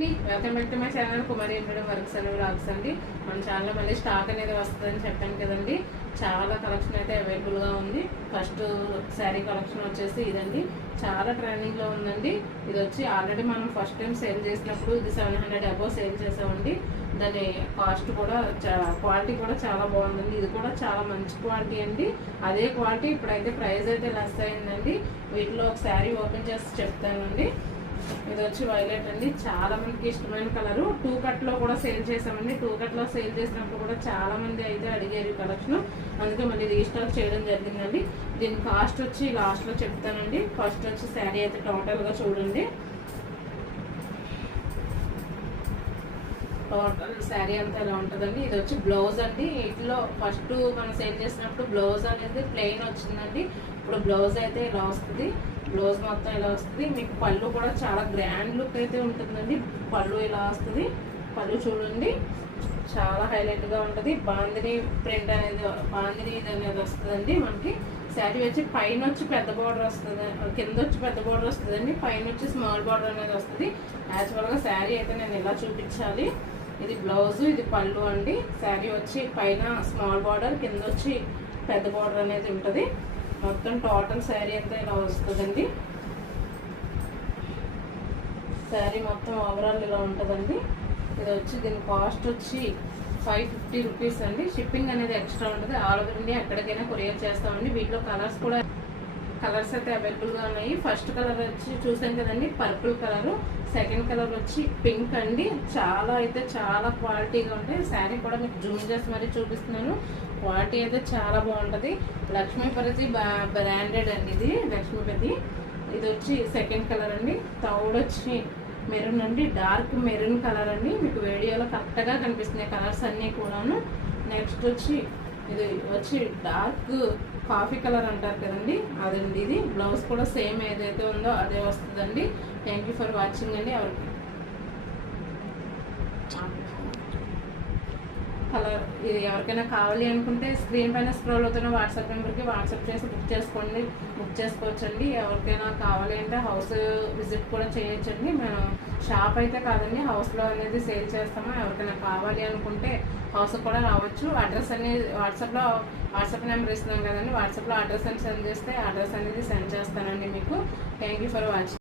అండి, welcome back to my channel Kumari madam works and vlogs అండి. మన ఛానల్లో మళ్ళీ స్టాక్ అనేది వస్తుందని చెప్పాను కదండి. చాలా కలెక్షన్ అయితే అవైలబుల్గా ఉంది. ఫస్ట్ శారీ కలెక్షన్ వచ్చేసి ఇదండి, చాలా ట్రెండింగ్లో ఉందండి. ఇది వచ్చి ఆల్రెడీ మనం ఫస్ట్ టైం సేల్ చేసినప్పుడు ఇది 700 అబోవ్ సేల్ చేసామండి. దాని కాస్ట్ కూడా క్వాలిటీ కూడా చాలా బాగుందండి. ఇది కూడా చాలా మంచి క్వాలిటీ అండి. అదే క్వాలిటీ ఇప్పుడైతే ప్రైస్ అయితే లెస్ అయిందండి. వీటిలో ఒక శారీ ఓపెన్ చేసి చెప్తానండి. ఇది వచ్చి వైలెట్ అండి, చాలా మందికి ఇష్టమైన కలరు. 2 కట్లో కూడా సేల్ చేసామండి. 2 కట్లో సేల్ చేసినప్పుడు కూడా చాలా మంది అయితే అడిగారు కలెక్షన్, అందుకే మళ్ళీ రీస్టాక్ చేయడం జరిగిందండి. దీని కాస్ట్ వచ్చి లాస్ట్లో చెప్తానండి. ఫస్ట్ వచ్చి శారీ అయితే టోటల్గా చూడండి. టోటల్ శారీ అంతా ఇలా ఉంటుందండి. ఇది వచ్చి బ్లౌజ్ అండి. ఇట్లో ఫస్ట్ మనం సేల్ చేసినప్పుడు బ్లౌజ్ అనేది ప్లెయిన్ వచ్చిందండి. ఇప్పుడు బ్లౌజ్ అయితే ఇలా వస్తుంది. బ్లౌజ్ మొత్తం ఇలా వస్తుంది. మీకు పళ్ళు కూడా చాలా గ్రాండ్ లుక్ అయితే ఉంటుందండి. పళ్ళు ఇలా వస్తుంది. పళ్ళు చూడండి, చాలా హైలైట్గా ఉంటుంది. బాందిని ప్రింట్ అనేది బాందిని అనేది వస్తుందండి. మనకి శారీ వచ్చి పైన వచ్చి పెద్ద బార్డర్ వస్తుంది, కింద వచ్చి పెద్ద బార్డర్ వస్తుందండి. పైన వచ్చి స్మాల్ బార్డర్ అనేది వస్తుంది. యాక్చువల్గా శారీ అయితే నేను ఇలా చూపించాలి. ఇది బ్లౌజ్, ఇది పళ్ళు అండి. శారీ వచ్చి పైన స్మాల్ బార్డర్, కింద వచ్చి పెద్ద బార్డర్ అనేది ఉంటుంది. మొత్తం టోటల్ శారీ అంతా ఇలా వస్తుందండి. శారీ మొత్తం ఓవరాల్ ఇలా ఉంటుందండి. ఇది వచ్చి దీని కాస్ట్ వచ్చి 550 రూపీస్ అండి. షిప్పింగ్ అనేది ఎక్స్ట్రా ఉంటుంది. ఆల్ ఓవర్ ఇండియా ఎక్కడికైనా కొరియర్ చేస్తామండి. వీటిలో కలర్స్ అయితే అవైలబుల్గా ఉన్నాయి. ఫస్ట్ కలర్ వచ్చి చూసాం కదండి, పర్పుల్ కలరు. సెకండ్ కలర్ వచ్చి పింక్ అండి. చాలా క్వాలిటీగా ఉంటాయి. శారీ కూడా మీకు జూమ్ చేసి మరీ చూపిస్తున్నాను. క్వాలిటీ అయితే చాలా బాగుంటుంది. లక్ష్మీపతి బ్రాండెడ్ అండి. ఇది లక్ష్మీపతి. ఇది వచ్చి సెకండ్ కలర్ అండి. థర్డ్ వచ్చి మెరూన్ అండి, డార్క్ మెరూన్ కలర్ అండి. మీకు వీడియోలో కరెక్ట్గా కనిపిస్తున్నాయి కలర్స్ అన్నీ కూడాను. నెక్స్ట్ వచ్చి ఇది వచ్చి డార్క్ కాఫీ కలర్ అంటారు కదండి, అదండి. ఇది బ్లౌజ్ కూడా సేమ్ ఏదైతే ఉందో అదే వస్తుందండి. థ్యాంక్ యూ ఫర్ వాచింగ్ అండి. కలర్ ఇది ఎవరికైనా కావాలి అనుకుంటే స్క్రీన్ పైన స్క్రోల్ అవుతున్న వాట్సాప్ నెంబర్కి వాట్సాప్ చేసి బుక్ చేసుకోవచ్చండి. ఎవరికైనా కావాలి అంటే హౌస్ విజిట్ కూడా చేయొచ్చండి. మేము షాప్ అయితే కాదండి, హౌస్లో అనేది సేల్ చేస్తాము. ఎవరికైనా కావాలి అనుకుంటే హౌస్ కూడా రావచ్చు. అడ్రస్ అనేది వాట్సాప్ నెంబర్ ఇస్తున్నాం కదండి, వాట్సాప్లో అడ్రస్ అని సెండ్ చేస్తే అడ్రస్ అనేది సెండ్ చేస్తానండి మీకు. Thank you for watching.